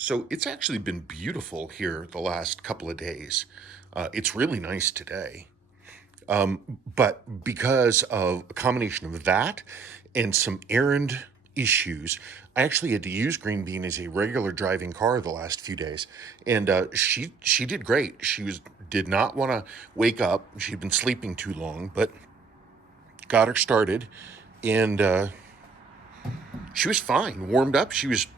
So it's actually been beautiful here the last couple of days. It's really nice today. But because of a combination of that and some errand issues, I actually had to use Greenbean as a regular driving car the last few days, and she did great. Did not want to wake up. She'd been sleeping too long, but got her started, and she was fine. Warmed up. She was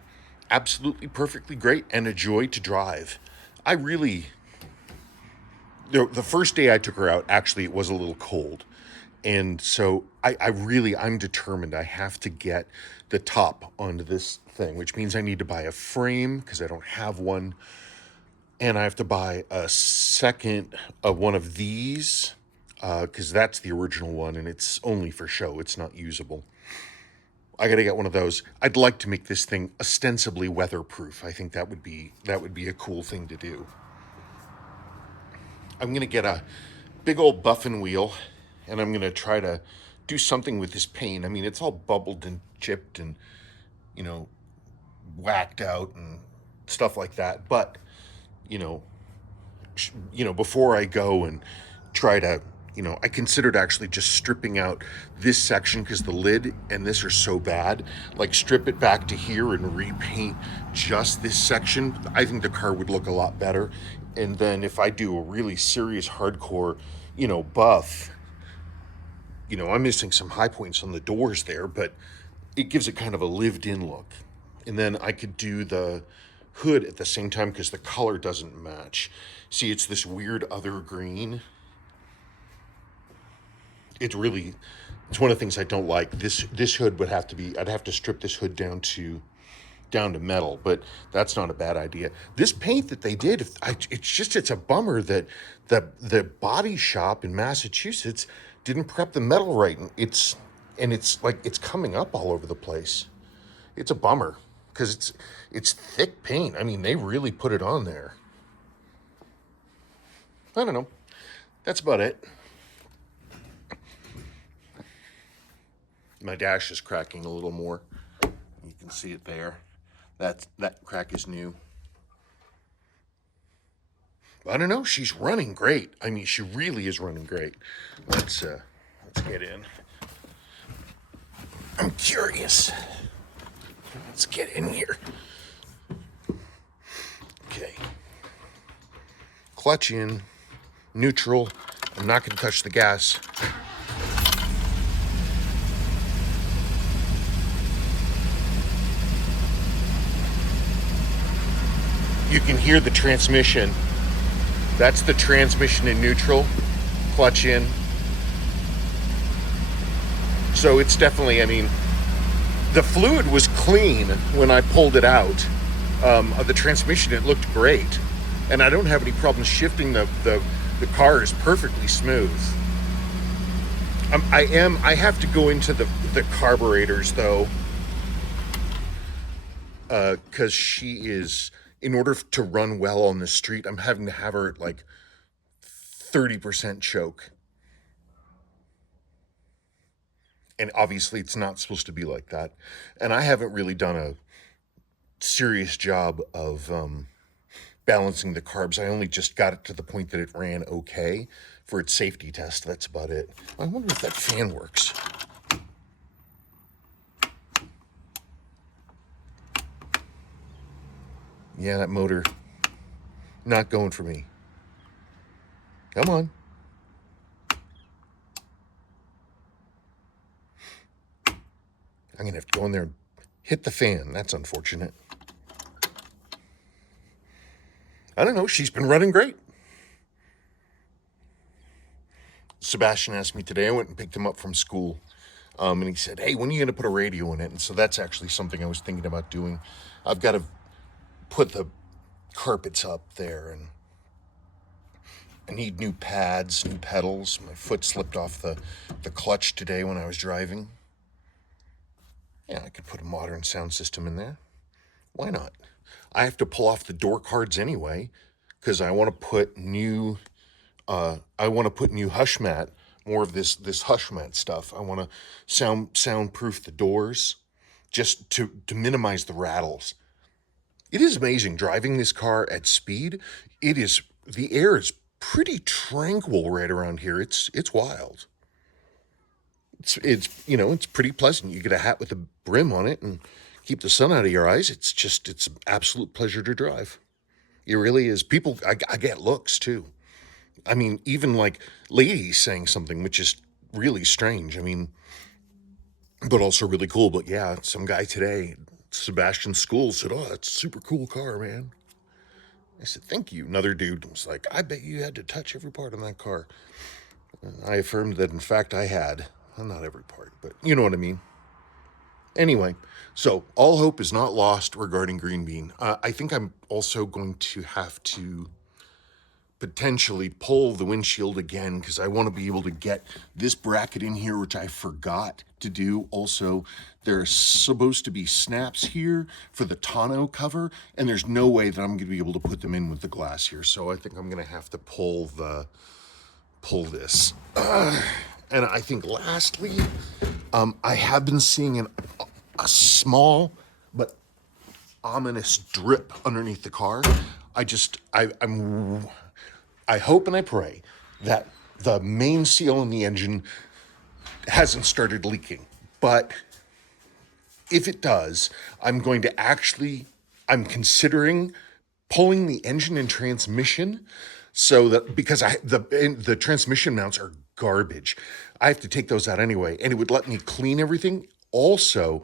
absolutely perfectly great and a joy to drive. I really the first day I took her out, actually, it was a little cold. And so I'm determined. I have to get the top onto this thing, which means I need to buy a frame because I don't have one. And I have to buy a second of one of these because that's the original one and it's only for show. It's not usable. I got to get one of those. I'd like to make this thing ostensibly weatherproof. I think that would be a cool thing to do. I'm going to get a big old buffing wheel and I'm going to try to do something with this paint. I mean, it's all bubbled and chipped and, you know, whacked out and stuff like that. But, you know, before I go and try to, I considered actually just stripping out this section because the lid and this are so bad. Like, strip it back to here and repaint just this section. I think the car would look a lot better. And then if I do a really serious hardcore, buff, I'm missing some high points on the doors there, but it gives it kind of a lived in look. And then I could do the hood at the same time because the color doesn't match. See, it's this weird other green. It's one of the things I don't like. This hood would have to be, I'd have to strip this hood down to metal, but that's not a bad idea. This paint that they did, it's a bummer that the body shop in Massachusetts didn't prep the metal right. And it's like it's coming up all over the place. It's a bummer because it's thick paint. I mean, they really put it on there. I don't know. That's about it. My dash is cracking a little more. You can see it there. That crack is new. I don't know. She's running great. I mean, she really is running great. Let's get in. I'm curious. Let's get in here. Okay. Clutch in. Neutral. I'm not going to touch the gas. You can hear the transmission. That's the transmission in neutral. Clutch in. So it's definitely, I mean, the fluid was clean when I pulled it out. Of the transmission, it looked great. And I don't have any problems shifting the car is perfectly smooth. I have to go into the carburetors though. Because she is, in order to run well on the street, I'm having to have her at like 30% choke. And obviously, it's not supposed to be like that. And I haven't really done a serious job of balancing the carbs. I only just got it to the point that it ran okay for its safety test. That's about it. I wonder if that fan works. Yeah, that motor, not going for me. Come on. I'm going to have to go in there and hit the fan. That's unfortunate. I don't know. She's been running great. Sebastian asked me today. I went and picked him up from school. And he said, "Hey, when are you going to put a radio in it?" And so that's actually something I was thinking about doing. I've got to put the carpets up there, and I need new pads, new pedals. My foot slipped off the clutch today when I was driving. Yeah, I could put a modern sound system in there. Why not? I have to pull off the door cards anyway because I want to put new hush mat, more of this hush mat stuff. I want to soundproof the doors just to minimize the rattles. It is amazing driving this car at speed. The air is pretty tranquil right around here. It's wild. It's pretty pleasant. You get a hat with a brim on it and keep the sun out of your eyes. It's an absolute pleasure to drive. It really is. I get looks too. I mean, even like ladies saying something, which is really strange. I mean, but also really cool. But yeah, some guy today, Sebastian School, said, "Oh, that's a super cool car, man." I said, "Thank you." Another dude was like, "I bet you had to touch every part on that car." I affirmed that, in fact, I had. Well, not every part, but you know what I mean. Anyway, so all hope is not lost regarding Greenbean. I think I'm also going to have to potentially pull the windshield again because I want to be able to get this bracket in here, which I forgot to do. Also, there's supposed to be snaps here for the tonneau cover, and there's no way that I'm going to be able to put them in with the glass here. So I think I'm going to have to pull this. And I think lastly, I have been seeing a small but ominous drip underneath the car. I hope and I pray that the main seal in the engine hasn't started leaking. But if it does, I'm considering pulling the engine and transmission so that because the transmission mounts are garbage. I have to take those out anyway, and it would let me clean everything. Also,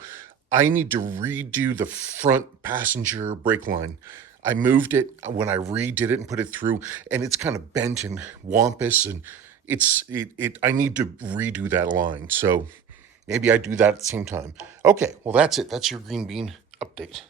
I need to redo the front passenger brake line. I moved it when I redid it and put it through, and it's kind of bent and wampus, and I need to redo that line. So maybe I do that at the same time. Okay, well that's it. That's your green bean update.